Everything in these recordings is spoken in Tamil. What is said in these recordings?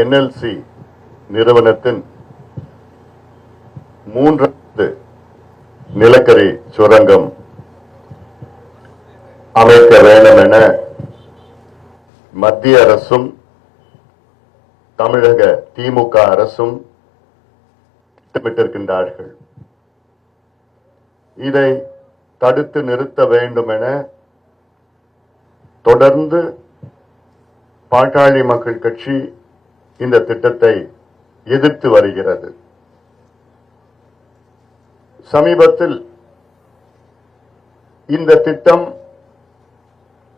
என்எல்சி நிறுவனத்தின் மூன்றாவது நிலக்கரி சுரங்கம் அமைக்க வேண்டும் என மத்திய அரசும் தமிழக திமுக அரசும் திட்டமிட்டிருக்கின்றார்கள். இதை தடுத்து நிறுத்த வேண்டும் என தொடர்ந்து பாட்டாளி மக்கள் கட்சி இந்த திட்டத்தை எதிர்த்து வருகிறது. சமீபத்தில் இந்த திட்டம்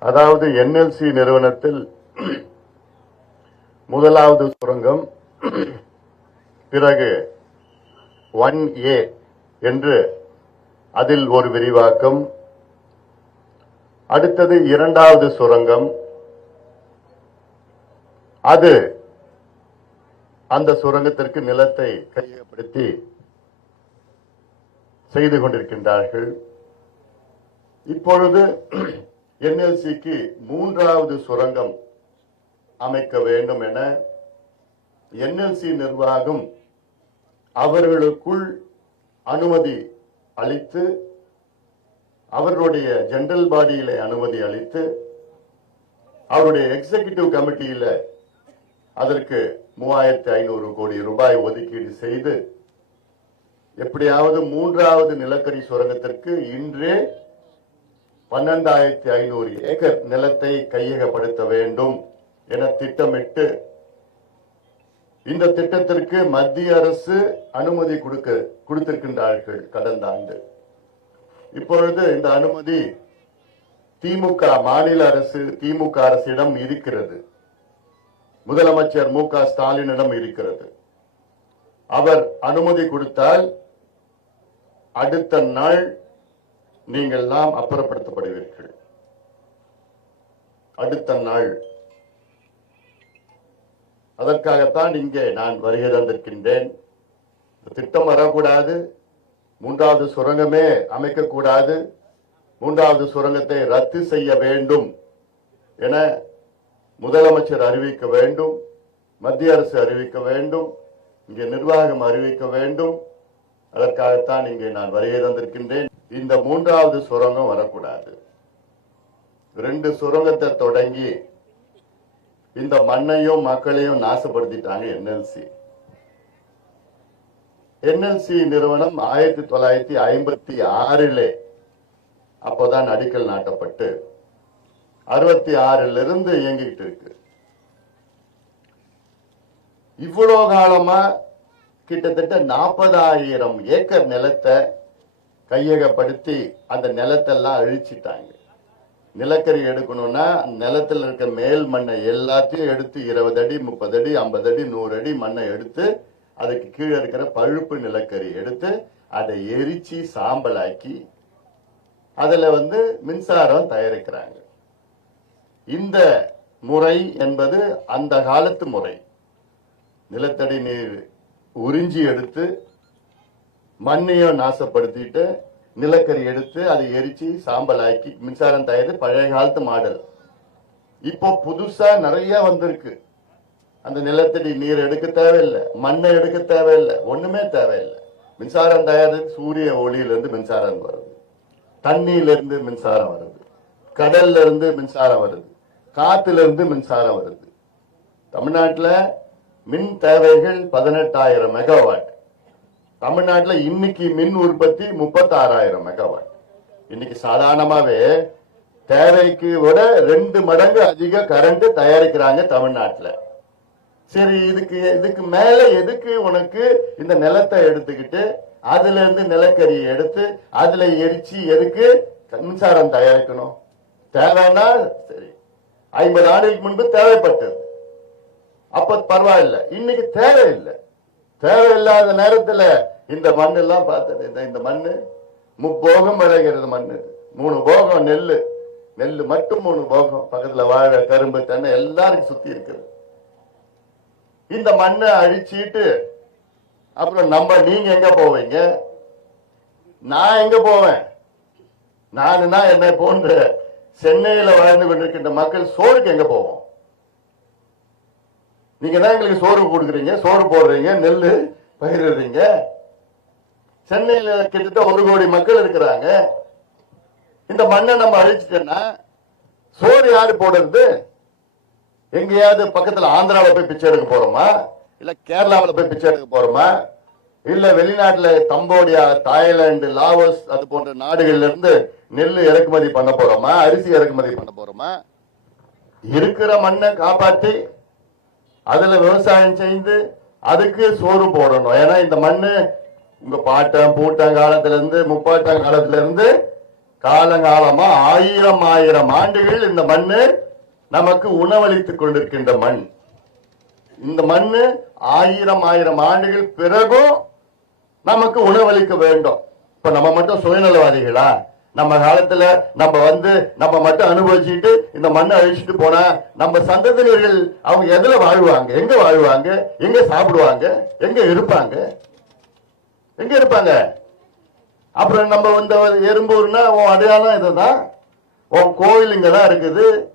அதாவது என்எல்சி நிறுவனத்தில் முதலாவது சுரங்கம் பிறகு ஒன் ஏ என்று அதில் ஒரு விரிவாக்கம் அடுத்தது இரண்டாவது சுரங்கம். அது அந்த சுரங்கத்திற்கு நிலத்தை கையகப்படுத்தி செய்து கொண்டிருக்கின்றார்கள். இப்பொழுது என்எல்சிக்கு மூன்றாவது சுரங்கம் அமைக்க வேண்டும் என என்எல்சி நிர்வாகம் அவர்களுக்குள் அனுமதி அளித்து அவர்களுடைய ஜெனரல் பாடியில அனுமதி அளித்து அவருடைய எக்ஸிகியூட்டிவ் கமிட்டியில அதற்கு மூவாயிரத்தி ஐநூறு கோடி ரூபாய் ஒதுக்கீடு செய்து எப்படியாவது மூன்றாவது நிலக்கரி சுரங்கத்திற்கு இன்றே பன்னெண்டாயிரத்தி ஐநூறு ஏக்கர் நிலத்தை கையகப்படுத்த வேண்டும் என திட்டமிட்டு இந்த திட்டத்திற்கு மத்திய அரசு அனுமதி கொடுக்க கொடுத்திருக்கின்றார்கள் கடந்த ஆண்டு. இப்பொழுது இந்த அனுமதி திமுக மாநில அரசு திமுக அரசிடம் இருக்கிறது. முதலமைச்சர் மு க ஸ்டாலினிடம் இருக்கிறது. அவர் அனுமதி கொடுத்தால் அடுத்த நாள் நீங்கள் அப்புறப்படுத்தப்படுவீர்கள். அடுத்த நாள். அதற்காகத்தான் இங்கே நான் வருகை தந்திருக்கின்றேன். திட்டம் வரக்கூடாது. மூன்றாவது சுரங்கமே அமைக்கக்கூடாது. மூன்றாவது சுரங்கத்தை ரத்து செய்ய வேண்டும் என முதலமைச்சர் அறிவிக்க வேண்டும் மத்திய அரசு அறிவிக்க வேண்டும் இங்கே நிர்வாகம் அறிவிக்க வேண்டும். அதற்காகத்தான் இங்கே நான் வருகை தந்திருக்கின்றேன். இந்த மூன்றாவது சுரங்கம் வரக்கூடாது. ரெண்டு சுரங்கத்தை தொடங்கி இந்த மண்ணையும் மக்களையும் நாசப்படுத்திட்டாங்க என்எல்சி. என்எல்சி நிறுவனம் ஆயிரத்தி தொள்ளாயிரத்தி ஐம்பத்தி ஆறிலே அப்போதான் அடிக்கல் நாட்டப்பட்டு அறுபத்தி ஆறுல இருந்து இயங்கிட்டு இருக்கு. இவ்வளோ காலமா கிட்டத்தட்ட நாற்பதாயிரம் ஏக்கர் நிலத்தை கையகப்படுத்தி அந்த நிலத்தெல்லாம் அழிச்சிட்டாங்க. நிலக்கரி எடுக்கணும்னா நிலத்துல இருக்க மேல் மண்ணை எல்லாத்தையும் எடுத்து இருபது அடி முப்பது அடி ஐம்பது அடி நூறு அடி மண்ணை எடுத்து அதுக்கு கீழே இருக்கிற பழுப்பு நிலக்கரி எடுத்து அதை எரிச்சு சாம்பலாக்கி அதில் வந்து மின்சாரம் தயாரிக்கிறாங்க. இந்த முறை என்பது அந்த காலத்து முறை. நிலத்தடி நீர் உறிஞ்சி எடுத்து மண்ணையும் நாசப்படுத்திட்டு நிலக்கரி எடுத்து அதை எரிச்சு சாம்பலாக்கி மின்சாரம் தயாரி பழைய காலத்து மாடல். இப்போ புதுசா நிறைய வந்திருக்கு. அந்த நிலத்தடி நீர் எடுக்க தேவையில்லை மண்ணை எடுக்க தேவையில்லை ஒண்ணுமே தேவையில்லை. மின்சாரம் தயாரித்து சூரிய ஒளியிலிருந்து மின்சாரம் வருது. தண்ணியிலேருந்து மின்சாரம் வருது. கடல்ல இருந்து மின்சாரம் வருது. காத்துல இருந்து மின்சாரம் வருது. தமிழ்நாட்டில் மின் தேவைகள் பதினெட்டாயிரம் மெகாவாட். தமிழ்நாட்டில் இன்னைக்கு மின் உற்பத்தி முப்பத்தாறாயிரம் மெகாவாட். இன்னைக்கு சாதாரணமாகவே தேவைக்கு விட ரெண்டு மடங்கு அதிக கரண்ட் தயாரிக்கிறாங்க தமிழ்நாட்டில். சரி இதுக்கு இதுக்கு மேல எதுக்கு உனக்கு இந்த நிலத்தை எடுத்துக்கிட்டு அதுல இருந்து நிலக்கரியை எடுத்து அதுல எரிச்சு எதுக்கு மின்சாரம் தயாரிக்கணும்? தேவைன்னா சரி ஐம்பது ஆண்டுகளுக்கு முன்பு தேவைப்பட்டது. அப்ப பரவாயில்ல. இன்னைக்கு தேவையில்லை. தேவையில்லாத நேரத்துல இந்த மண் எல்லாம் பார்த்தது இந்த இந்த மண்ணு முப்போகம் விளைகிறது மண்ணு. மூணு போகம் நெல் நெல் மட்டும் மூணு போகம். பக்கத்துல வாழை கரும்பு தென்னை எல்லாருக்கும் சுத்தி இருக்குது. இந்த மண்ணை அழிச்சிட்டு அப்புறம் நம்ம நீங்க எங்க போவீங்க? நான் எங்க போவேன்? நானுன்னா என்னை போன்ற சென்னையில வாழ்ந்து கொண்டிருக்கின்ற மக்கள் சோறுக்கு எங்க போவோம்? நீங்க தான் எங்களுக்கு சோறு கொடுக்குறீங்க சோறு போடுறீங்க நெல் பயிரிடுறீங்க. சென்னையில கிட்டத்தட்ட ஒரு கோடி மக்கள் இருக்கிறாங்க. இந்த மண்ணை நம்ம அழிச்சிட்டோம்னா சோறு யாரு போடுறது? எங்கேயாவது பக்கத்துல ஆந்திராவில் போய் பிச்சை எடுக்க போறோமா? இல்ல கேரளாவில் போய் பிச்சை எடுக்க போறோமா? இல்ல வெளிநாட்டுல கம்போடியா தாய்லாந்து லாவோஸ் அது போன்ற நாடுகள்ல இருந்து நெல் இறக்குமதி பண்ண போறோமா? அரிசி இறக்குமதி பண்ண போறோமா? இருக்கிற மண்ணை காப்பாற்றி அதுல விவசாயம் செய்து அதுக்கு சோறு போடணும். ஏன்னா இந்த மண்ணு உங்க பாட்டன் பூட்டன் காலத்துல இருந்து முப்பாட்டம் காலத்துல இருந்து காலங்காலமா ஆயிரம் ஆயிரம் ஆண்டுகள் இந்த மண்ணு நமக்கு உணவளித்துக் கொண்டிருக்கின்ற மண். இந்த மண்ணு ஆயிரம் ஆயிரம் ஆண்டுகள் பிறகும் நமக்கு உணவளிக்க வேண்டும். இப்ப நம்ம மட்டும் சுயநலவாதிகளா? நம்ம காலத்துல நம்ம வந்து நம்ம மட்டும் அனுபவிச்சுட்டு இந்த மண்ணை அழிச்சிட்டு போனா நம்ம சந்ததியினர்கள் அவங்க எதுல வாழ்வாங்க? எங்க வாழ்வாங்க? எங்க சாப்பிடுவாங்க? எங்க இருப்பாங்க? எங்க இருப்பாங்க? அப்புறம் நம்ம வந்து எறும்பூர்னா உன் அடையாளம் இதுதான். உன் கோயில் இங்கதான் இருக்குது.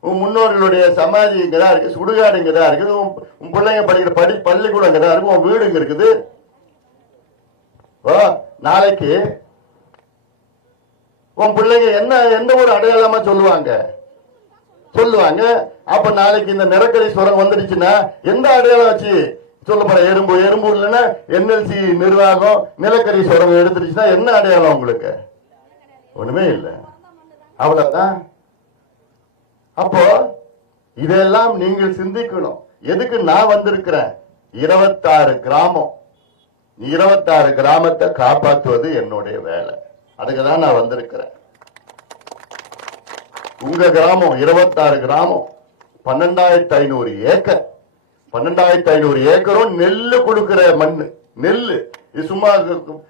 உன் முன்னோர்களுடைய சமாதி இங்கதான் இருக்கு சுடுகாடு இங்கதான் இருக்குது. உன் பிள்ளைங்க படிக்கிற படி பள்ளிக்கூடம் இங்கதான் இருக்கு உன் வீடு இங்க இருக்குது. நாளைக்கு உன் பிள்ளைங்க என்ன எந்த ஒரு அடையாளமா சொல்லுவாங்க? சொல்லுவாங்க. அப்ப நாளைக்கு இந்த நிலக்கரி சுரம் வந்துடுச்சுன்னா எந்த அடையாளம் வச்சு? சொல்ல போற எறும்பு எறும்பு இல்லைன்னா என்எல்சி நிர்வாகம் நிலக்கரி சுரங்கம் எடுத்துருச்சுன்னா என்ன அடையாளம் உங்களுக்கு? ஒண்ணுமே இல்லை. அவ்வளவுதான். அப்போ இதெல்லாம் நீங்கள் சிந்திக்கணும். எதுக்கு நான் வந்திருக்கிறேன்? இருபத்தாறு கிராமம். இருபத்தாறு கிராமத்தை காப்பாற்றுவது என்னுடைய வேலை. அதுக்கு தான் நான் வந்திருக்கிறேன். உங்க கிராமம் இருபத்தாறு கிராமம். பன்னெண்டாயிரத்தி ஐநூறு ஏக்கர். பன்னெண்டாயிரத்தி ஐநூறு ஏக்கரும் நெல்லு கொடுக்கிற மண்ணு. நெல்லு. இது சும்மா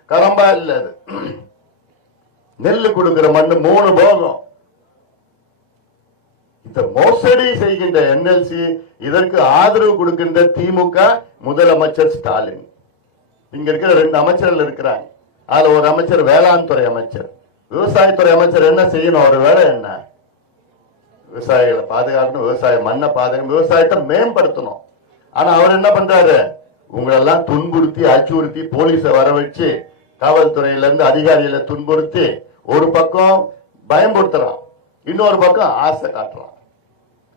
கரம்பா இல்ல அது. நெல்லு கொடுக்கிற மண்ணு மூணு போகம். இந்த மோசடி செய்கின்ற என்எல்சி இதற்கு ஆதரவு கொடுக்கின்ற திமுக முதலமைச்சர் ஸ்டாலின். இங்க இருக்கிற ரெண்டு அமைச்சர்கள் இருக்கிறாங்க. அதுல ஒரு அமைச்சர் வேளாண் துறை அமைச்சர். விவசாயத்துறை அமைச்சர் என்ன செய்யணும்? அவர் வேலை என்ன? விவசாயிகளை பாதுகாக்கணும். விவசாய மண்ணை பாதுகாக்கணும். விவசாயத்தை மேம்படுத்தணும். ஆனா அவர் என்ன பண்றாரு? உங்களெல்லாம் துன்புறுத்தி அச்சுறுத்தி போலீஸை வர வச்சு காவல்துறையில இருந்து அதிகாரிகளை துன்புறுத்தி ஒரு பக்கம் பயன்படுத்துறான் இன்னொரு பக்கம் ஆசை காட்டுறான்.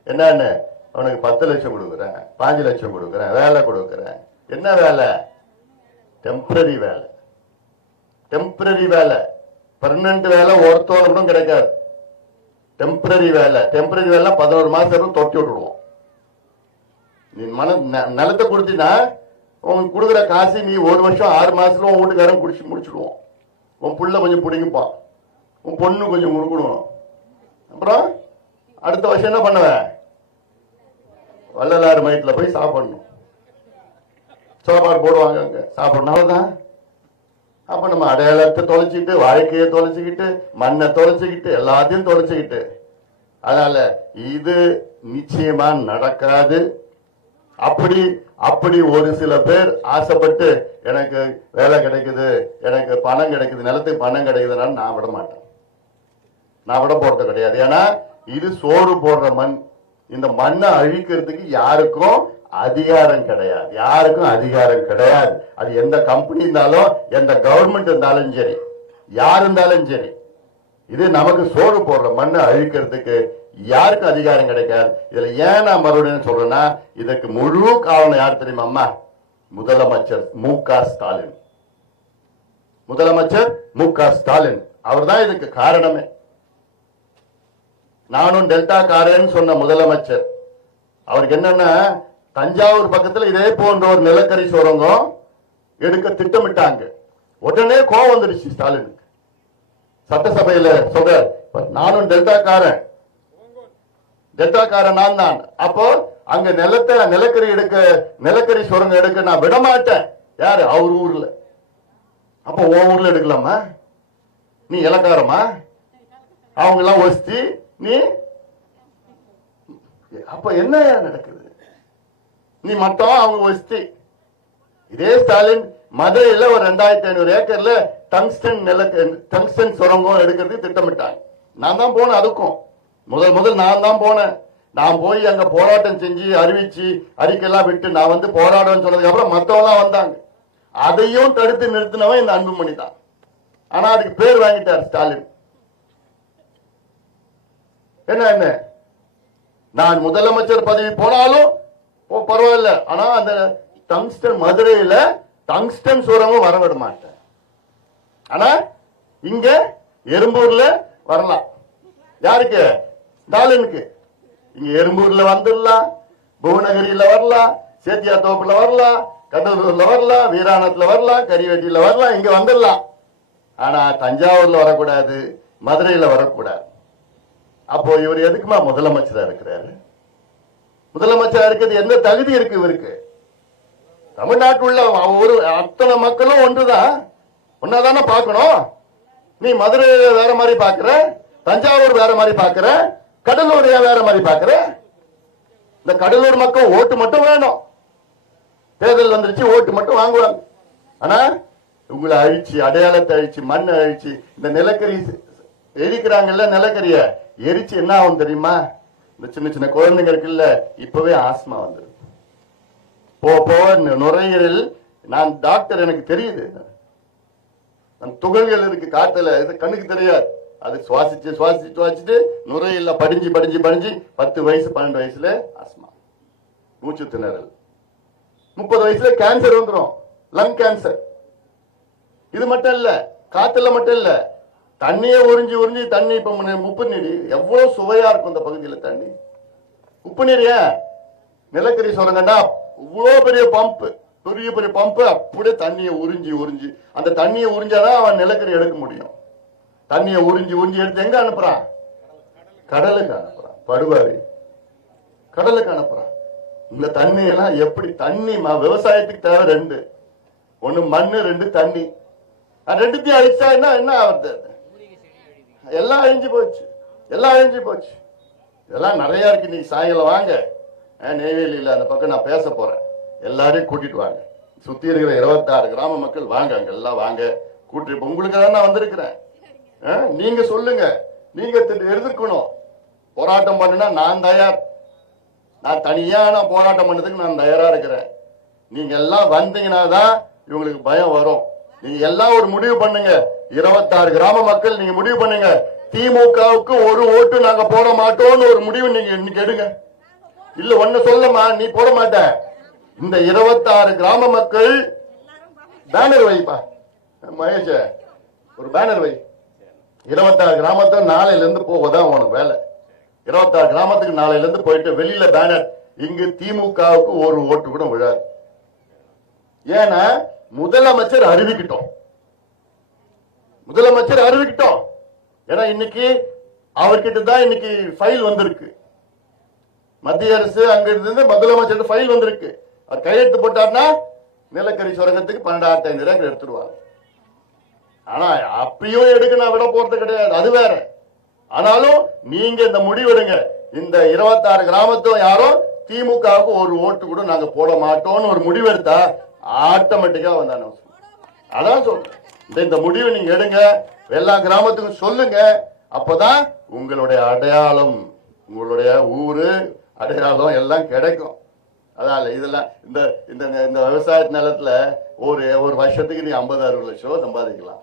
என்னன்னு? அவனுக்கு பத்து லட்சம் கொடுக்குறேன் பாஞ்சு லட்சம் கொடுக்குறேன் வேலை கொடுக்குறேன். என்ன வேலை? டெம்பரரி வேலை. டெம்பரரி வேலை. பெர்மனன்ட் வேலை ஒருத்தவனுக்கும் கிடைக்காது. டெம்பரரி வேலை. டெம்பரரி வேலை பதினோரு மாதம் தொட்டி விட்டுடுவோம். நீ மன நிலத்தை கொடுத்தீங்கன்னா உங்களுக்கு கொடுக்குற காசு நீ ஒரு வருஷம் ஆறு மாசத்துல உன் வீட்டுக்காரன் குடிச்சு முடிச்சிடுவோம் உன் புள்ள கொஞ்சம் பிடிங்கிப்பான். உன் பொண்ணு கொஞ்சம் கொடுக்கணும் அப்புறம் அடுத்த வருஷம் என்ன பண்ணுவேன்? வள்ளலாறு மயத்தில் போய் சாப்பிடணும். சாப்பாடு போடுவாங்க அங்கே. சாப்பிட்றனால தான் அப்போ நம்ம அடையாளத்தை தொலைச்சிக்கிட்டு வாழ்க்கையை தொலைச்சிக்கிட்டு மண்ணை தொலைச்சிக்கிட்டு எல்லாத்தையும் தொலைச்சிக்கிட்டு. அதனால் இது நிச்சயமாக நடக்காது. அப்படி அப்படி ஒரு சில பேர் ஆசைப்பட்டு எனக்கு வேலை கிடைக்குது எனக்கு பணம் கிடைக்குது நிலத்துக்கு பணம் கிடைக்குதுனால நான் விட மாட்டேன். நான் விட போறது கிடையாது. ஏன்னா இது சோறு போடுற மண். இந்த மண்ணை அழிக்கிறதுக்கு யாருக்கும் அதிகாரம் கிடையாது. யாருக்கும் அதிகாரம் கிடையாது. அது எந்த கம்பெனி இருந்தாலும் எந்த கவர்மெண்ட் இருந்தாலும் சரி யார் இருந்தாலும் சரி இது நமக்கு சோறு போடுற மண்ணை அழிக்கிறதுக்கு யாருக்கும் அதிகாரம் கிடைக்காது. இதுல ஏன் நான் மறுபடியும் சொல்றேன்னா இதற்கு முழு காரணம் யார் தெரியுமா அம்மா முதலமைச்சர் மு க ஸ்டாலின். முதலமைச்சர் மு க ஸ்டாலின். அவர்தான் இதுக்கு காரணமே. நானும் டெல்டா காரன் சொன்ன முதலமைச்சர். அவருக்கு என்னன்னா தஞ்சாவூர் பக்கத்தில் இதே போன்ற ஒரு நிலக்கரி சுரங்கம் எடுக்க திட்டமிட்டாங்க. உடனே கோவம் வந்துடுச்சு ஸ்டாலினுக்கு. சட்டசபையில சொல்ற நானும் டெல்டாக்காரன். டெல்டாக்காரன் நான் தான். அப்போ அங்க நிலத்தை நிலக்கரி எடுக்க நிலக்கரி சுரங்கம் எடுக்க நான் விட மாட்டேன் யாரு? அவர் ஊர்ல. அப்போ உன் ஊர்ல எடுக்கலாமா? நீ இலக்காரமா? அவங்க எல்லாம் ஒஸ்தி நீ அப்ப என்ன நடக்குது? நீ மட்டும் அவங்க ஒஸ்தி இதே ஸ்டாலின் மதுரையில் ஒரு ரெண்டாயிரத்தி ஐநூறு ஏக்கர்ல டங்ஸ்டன் நில டங்ஸ்டன் சுரங்கம் எடுக்கிறதுக்கு திட்டமிட்டாங்க. நான் தான் போனேன் அதுக்கும். முதல் முதல் நான் தான் போனேன். நான் போய் அங்க போராட்டம் செஞ்சு அறிவிச்சு அறிக்கையெல்லாம் விட்டு நான் வந்து போராடுவேன்னு சொன்னதுக்கு அப்புறம் மற்றவெல்லாம் வந்தாங்க. அதையும் தடுத்து நிறுத்தினவன் இந்த அன்புமணி தான். ஆனா அதுக்கு பேர் வாங்கிட்டார் ஸ்டாலின். என்ன என்ன? நான் முதலமைச்சர் பதவி போனாலும் ஓ பரவாயில்ல. ஆனா அந்த டங்ஸ்டன் மதுரையில டங்ஸ்டன் சுரங்கம் வர விட மாட்டேன் ஆனா இங்க எறும்பூர்ல வரலாம். யாருக்கு? ஸ்டாலினுக்கு. இங்க எறும்பூர்ல வந்துடலாம் புவனகிரியில வரலாம் சேத்தியா தோப்புல வரலாம் கடலூர்ல வரலாம் வீராணத்துல வரலாம் கரிவெட்டியில வரலாம் இங்க வந்துடலாம். ஆனா தஞ்சாவூர்ல வரக்கூடாது மதுரையில வரக்கூடாது. அப்போ இவர் எதுக்குமா முதலமைச்சரா இருக்கிறாரு? முதலமைச்சரா இருக்கிறது எந்த தகுதி இருக்கு இவருக்கு? தமிழ்நாட்டுல ஒரு அத்தனை மக்களும் ஒன்றுதான். ஒன்னாதானே பார்க்கணும்? நீ மதுரை வேற மாதிரி பாக்குற தஞ்சாவூர் வேற மாதிரி பாக்குற கடலூர் ஏன் வேற மாதிரி பாக்குற இந்த கடலூர் மக்கள் ஓட்டு மட்டும் வேணும். தேர்தல் வந்துருச்சு ஓட்டு மட்டும் வாங்குவாங்க. ஆனா உங்களை அழிச்சு அடையாளத்தை அழிச்சு மண் அழிச்சு இந்த நிலக்கரி எரிக்கிறாங்கல்ல நிலக்கரிய எரிச்சு என்ன ஆகும் தெரியுமா? இந்த சின்ன சின்ன குழந்தைங்க இருக்குல்ல இப்பவே ஆஸ்மா வந்தது போ போ நுரையீரல் நான் டாக்டர் எனக்கு தெரியுது. அந்த துகள்கள் இருக்கு காத்துல இது கண்ணுக்கு தெரியாது. அது சுவாசிச்சு சுவாசிச்சு சுவாசிச்சுட்டு நுரையீரல படிஞ்சு படிஞ்சு படிஞ்சு பத்து வயசு பன்னெண்டு வயசுல ஆஸ்மா. மூச்சு திணறல். முப்பது வயசுல கேன்சர் வந்துடும் லங் கேன்சர் இது மட்டும் இல்ல காத்துல மட்டும் இல்லை தண்ணியை உறிஞ்சி உறிஞ்சி தண்ணி இப்ப உப்பு நீர் எவ்வளவு சுவையா இருக்கும் இந்த பகுதியில தண்ணி? உப்பு நீர் ஏன்? நிலக்கரி சுரங்கன்னா இவ்வளவு பெரிய பம்ப் பெரிய பெரிய பம்ப் அப்படியே தண்ணியை உறிஞ்சி உறிஞ்சி. அந்த தண்ணியை உறிஞ்சாதான் அவன் நிலக்கரி எடுக்க முடியும். தண்ணியை உறிஞ்சி உறிஞ்சி எடுத்து எங்க அனுப்புறான்? கடலுக்கு அனுப்புறான். படுவாரி கடலுக்கு அனுப்புறான். இந்த தண்ணி எல்லாம் எப்படி? தண்ணி விவசாயத்துக்கு தேவை ரெண்டு. ஒண்ணு மண்ணு ரெண்டு தண்ணி. ரெண்டுத்தையும் அழிச்சா என்ன என்ன ஆகுது எல்லாம் அழிஞ்சு போச்சு. எல்லாம் அழிஞ்சு போச்சு. இதெல்லாம் நிறையா இருக்கு. நீங்க சாயங்காலம் வாங்க. நெய்வேலியில் அந்த பக்கம் நான் பேச போகிறேன் எல்லாரையும் கூட்டிட்டு வாங்க. சுற்றி இருக்கிற இருபத்தாறு கிராம மக்கள் வாங்க. அங்கே எல்லாம் வாங்க. கூட்டிட்டு உங்களுக்கு தான் நான் வந்திருக்கிறேன். நீங்கள் சொல்லுங்கள் நீங்கள் எதிர்க்கணும். போராட்டம் பண்ணினா நான் தயார். நான் தனியாக நான் போராட்டம் பண்ணதுக்கு நான் தயாராக இருக்கிறேன். நீங்கள் எல்லாம் வந்தீங்கன்னா தான் இவங்களுக்கு பயம் வரும். நீங்கள் எல்லாம் ஒரு முடிவு பண்ணுங்கள் இருபத்தாறு கிராம மக்கள் நீங்க முடிவு பண்ணுங்க. திமுகவுக்கு ஒரு ஓட்டு நாங்க போட மாட்டோம்னு ஒரு முடிவு நீங்க இன்னைக்கு எடுங்க. இல்ல ஒண்ணு சொல்லமா நீ போட மாட்ட. இந்த இருபத்தாறு கிராம மக்கள் பேனர் வைப்பா. மகேஷ ஒரு பேனர் வை. இருபத்தாறு கிராமத்தை நாளையில இருந்து போகதான் உனக்கு வேலை? இருபத்தாறு கிராமத்துக்கு நாளையில இருந்து போயிட்டு வெளியில பேனர் இங்கு திமுகவுக்கு ஒரு ஓட்டு கூட விழாது. ஏன்னா முதலமைச்சர் அறிவிக்கிட்டோம். முதலமைச்சர் அறிவிக்கிட்டோம் ஏன்னா இன்னைக்கு அவர்கிட்ட தான் இன்னைக்கு ஃபைல் வந்திருக்கு. மத்திய அரசு அங்கிருந்து முதலமைச்சர் ஃபைல் வந்திருக்கு. அவர் கையெழுத்து போட்டார்னா நிலக்கரி சுரங்கத்துக்கு பன்னெண்டாயிரத்தி ஐநூறு ரூபாய் எடுத்துருவாங்க. ஆனா அப்பயும் எடுக்க நான் விட போறது கிடையாது. அது வேற. ஆனாலும் நீங்க இந்த முடிவெடுங்க இந்த இருபத்தாறு கிராமத்தும் யாரும் திமுகவுக்கு ஒரு ஓட்டு கூட நாங்க போட மாட்டோம்னு ஒரு முடிவெடுத்தா ஆட்டோமேட்டிக்கா வந்தானே அதான் சொல்றேன். இந்த இந்த முடிவை நீங்க எடுங்க. எல்லா கிராமத்துக்கும் சொல்லுங்க. அப்பதான் உங்களுடைய அடையாளம் உங்களுடைய ஊரு அடையாளம் எல்லாம் கிடைக்கும். அதால இதெல்லாம் இந்த இந்த இந்த விவசாய நிலத்துல ஒரு ஒரு வருஷத்துக்கு நீ ஐம்பது அறுபது லட்சம் சம்பாதிக்கலாம்.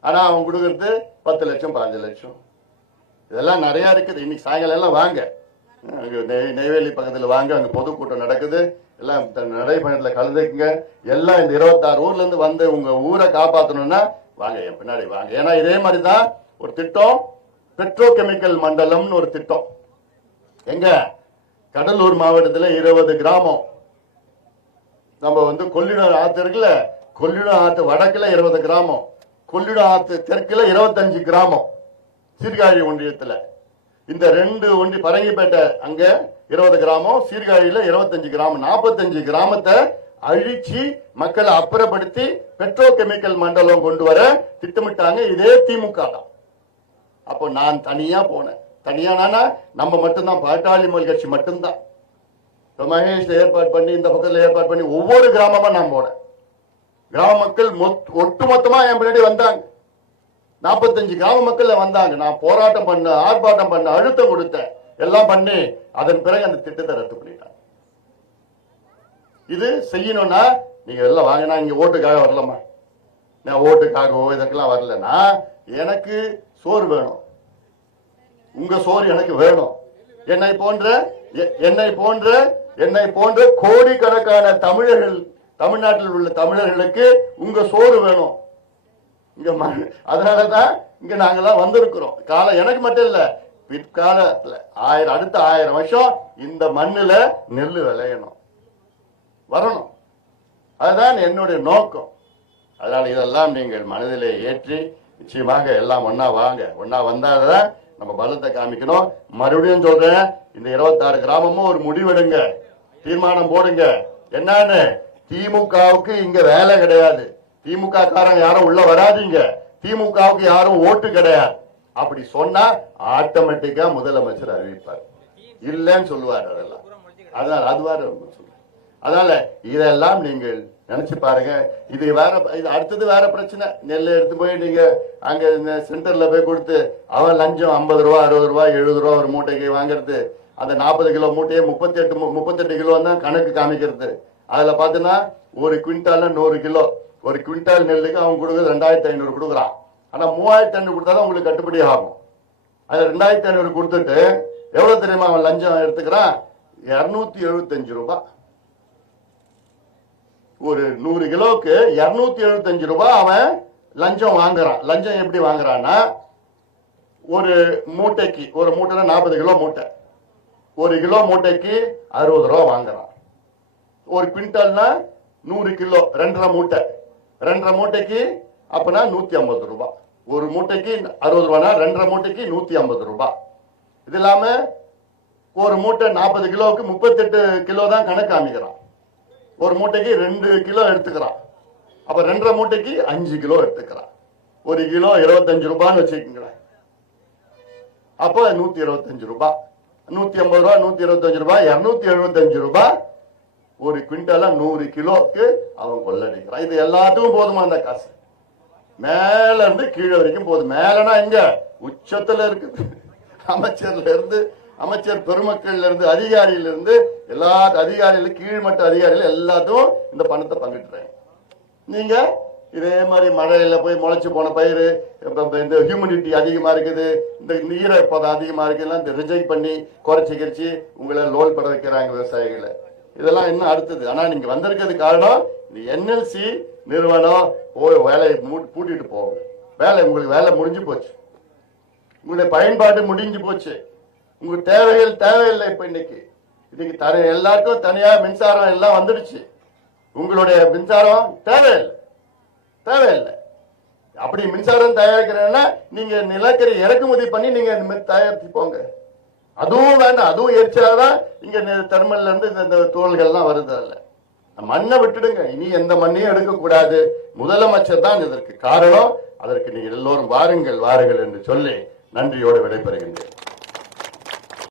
ஆனா அவன் கொடுக்கறது பத்து லட்சம் பாஞ்சு லட்சம். இதெல்லாம் நிறைய இருக்குது. இன்னைக்கு சாயங்காலம் எல்லாம் வாங்க. நெய்- நெய்வேலி பக்கத்துல வாங்க. அங்க பொதுக்கூட்டம் நடக்குது. எல்லாம் த- நடைபயணத்துல கலந்துக்குங்க. எல்லாம் இந்த இருபத்தாறு ஊர்ல இருந்து வந்து உங்க ஊரை காப்பாத்தணும்னா வாங்க என் பின்னாடி வாங்க. ஏன்னா இதே மாதிரி தான் ஒரு திட்டம் பெட்ரோ கெமிக்கல் மண்டலம்னு ஒரு திட்டம். எங்க? கடலூர் மாவட்டத்தில் இருபது கிராமம். நம்ம வந்து கொள்ளிடம் ஆற்று இருக்குல்ல கொள்ளிடம் ஆற்று வடக்கில் இருபது கிராமம். கொள்ளிடம் ஆற்று தெற்கில் இருபத்தஞ்சு கிராமம். சீர்காழி ஒன்றியத்தில். இந்த ரெண்டு ஒன்றி பரங்கிப்பேட்டை அங்கே இருபது கிராமம் சீர்காழியில இருபத்தஞ்சு கிராமம் நாற்பத்தஞ்சு கிராமத்தை அழிச்சு மக்களை அப்புறப்படுத்தி பெட்ரோ கெமிக்கல் மண்டலம் கொண்டு வர திட்டமிட்டாங்க. இதே திமுக தான். அப்போ நான் தனியா போனேன். தனியா நானா நம்ம மட்டும்தான் பாட்டாளி மல் கட்சி மட்டும்தான். மகேஷ்ல மகேஷ் ஏற்பாடு பண்ணி இந்த பக்கத்தில் ஏற்பாடு பண்ணி ஒவ்வொரு கிராமமா நான் போனேன். கிராம மக்கள் மொத்- ஒட்டுமொத்தமா என் பின்னாடி வந்தாங்க. நாற்பத்தஞ்சு கிராம மக்கள் வந்தாங்க. நான் போராட்டம் பண்ண ஆர்ப்பாட்டம் பண்ண அழுத்தம் கொடுத்தேன். எல்லாம் பண்ணி அதன் பிறகு அந்த திட்டத்தை ரத்து பண்ணிட்டாங்க. இது செய்யணும்னா நீங்க எல்லாம் வாங்கினா இங்க ஓட்டுக்காக வரலம்மா நான் ஓட்டுக்காகவோ இதுக்கெல்லாம் வரலன்னா எனக்கு சோறு வேணும். உங்க சோறு எனக்கு வேணும். என்னை போன்ற எ- என்னை போன்ற என்னை போன்ற கோடிக்கணக்கான தமிழர்கள் தமிழ்நாட்டில் உள்ள தமிழர்களுக்கு உங்க சோறு வேணும். இங்க ம- அதனாலதான் இங்க நாங்கெல்லாம் வந்திருக்கிறோம். காலம் எனக்கு மட்டும் இல்ல பிற்காலத்துல ஆயிரம் அடுத்த ஆயிரம் வருஷம் இந்த மண்ணுல நெல் விளையணும். வரணும். அதுதான் என்னுடைய நோக்கம். அதனால் இதெல்லாம் நீங்கள் மனதிலே ஏற்றி நிச்சயமாக எல்லாம் ஒன்றா வாங்க. ஒன்றா வந்தால் தான் நம்ம பலத்தை காமிக்கணும். மறுபடியும் சொல்கிறேன் இந்த இருபத்தாறு கிராமமும் ஒரு முடிவெடுங்க. தீர்மானம் போடுங்க. என்னன்னு? திமுகவுக்கு இங்க வேலை கிடையாது. திமுக காரங்க யாரும் உள்ள வராதீங்க. திமுகவுக்கு யாரும் ஓட்டு கிடையாது. அப்படி சொன்னா ஆட்டோமேட்டிக்கா முதலமைச்சர் அறிவிப்பார். இல்லைன்னு சொல்லுவார் அதெல்லாம். அதனால அது வேற அதனால இதெல்லாம் நீங்கள் நினைச்சு பாருங்க. இது வேற இது அடுத்தது வேற பிரச்சனை. நெல் எடுத்து போய் நீங்க அங்க இந்த சென்டர்ல போய் கொடுத்து அவன் லஞ்சம் ஐம்பது ரூபா அறுபது ரூபா எழுபது ரூபா ஒரு மூட்டைக்கு வாங்குறது. அந்த நாற்பது கிலோ மூட்டையை முப்பத்தி எட்டு முப்பத்தெட்டு கிலோ தான் கணக்கு காமிக்கிறது. அதுல பாத்தீங்கன்னா ஒரு குவிண்டால்ல நூறு கிலோ. ஒரு குவிண்டால் நெல்லுக்கு அவன் கொடுக்குறது ரெண்டாயிரத்தி ஐநூறு கொடுக்குறான். ஆனால் மூவாயிரத்தி ஐநூறு கொடுத்தாதான் உங்களுக்கு கட்டுப்படி ஆகும். அது ரெண்டாயிரத்தி ஐநூறு கொடுத்துட்டு எவ்வளோ தெரியுமா அவன் லஞ்சம் எடுத்துக்கிறான்? இரநூத்தி எழுபத்தஞ்சு ரூபாய் ஒரு நூறு கிலோவுக்கு இரநூத்தி எழுபத்தஞ்சு ரூபாய் அவன் லஞ்சம் வாங்குறான். லஞ்சம் எப்படி வாங்குறான்னா ஒரு மூட்டைக்கு ஒரு மூட்டைனா நாற்பது கிலோ மூட்டை. ஒரு கிலோ மூட்டைக்கு அறுபது ரூபா வாங்குறான். ஒரு குவிண்டல்னா நூறு கிலோ ரெண்டரை மூட்டை. ரெண்டரை மூட்டைக்கு அப்பனா நூத்தி ஐம்பது ரூபாய் ஒரு மூட்டைக்கு அறுபது ரூபானா? ரெண்டரை மூட்டைக்கு நூத்தி ஐம்பது ரூபாய் இது இல்லாம ஒரு மூட்டை நாற்பது கிலோவுக்கு முப்பத்தெட்டு கிலோ தான் கணக்கு காமிக்கிறான். ஒரு மூட்டைக்கு ரெண்டு கிலோ எடுத்துக்கிறான். அப்ப ரெண்டரை மூட்டைக்கு அஞ்சு கிலோ எடுத்துக்கிறான். ஒரு கிலோ இருபத்தஞ்சு ரூபான்னு வச்சுக்கோங்களேன். அப்போ நூத்தி இருபத்தஞ்சு ரூபாய் நூத்தி ஐம்பது ரூபாய் நூத்தி இருபத்தஞ்சு ரூபாய் இருநூத்தி எழுபத்தஞ்சு ரூபாய் ஒரு குவிண்டால நூறு கிலோக்கு அவன் கொள்ளடிக்கிறான். இது எல்லாத்துக்கும் போதுமா அந்த காசு? மேல இருந்து கீழே வரைக்கும் போகுது. மேலனா எங்க? உச்சத்துல இருக்குது அமைச்சர்ல இருந்து அமைச்சர் பெருமக்கள்ல இருந்து அதிகாரியில இருந்து எல்லா அதிகாரிகள் கீழ்மட்ட அதிகாரிகள் எல்லாத்தையும் இந்த பணத்தை பங்கிட்டுறாங்க. நீங்க இதே மாதிரி மழையில போய் முளைச்சு போன பயிர் இந்த ஹியூமிடிட்டி அதிகமா இருக்குது இந்த ஈரப்பதம் அதிகமா இருக்குலாம் இந்த ரிஜெக்ட் பண்ணி குறைச்சி கிரிச்சு உங்களை லோல் பட வைக்கிறாங்க விவசாயிகளை. இதெல்லாம் இன்னும் அடுத்தது. ஆனா நீங்க வந்திருக்கிறது காரணம் இந்த என்எல்சி நிறுவனம் போய் வேலையை மூ- பூட்டிட்டு போகும் வேலை உங்களுக்கு வேலை முடிஞ்சு போச்சு. உங்களுடைய பயன்பாடு முடிஞ்சு போச்சு. உங்களுக்கு தேவைகள் தேவையில்லை இப்போ இன்னைக்கு. இன்னைக்கு தனி எல்லாருக்கும் தனியாக மின்சாரம் எல்லாம் வந்துடுச்சு. உங்களுடைய மின்சாரம் தேவையில்லை. தேவையில்லை. அப்படி மின்சாரம் தயாரிக்கிறேன்னா நீங்க நிலக்கரி இறக்குமதி பண்ணி நீங்க தயாரித்து போங்க. அதுவும் வேண்டாம். அதுவும் எரிச்சலாதான் இங்க தெர்மல்ல இருந்து இந்த- தோள்கள்லாம் வருது அதுல. மண்ணை விட்டுடுங்க. இனி எந்த மண்ணையும் எடுக்கக்கூடாது. முதலமைச்சர் தான் இதற்கு காரணம். அதற்கு நீங்கள் எல்லோரும் வாருங்கள் வாருங்கள் என்று சொல்லி நன்றியோடு விடைபெறுகின்றேன்.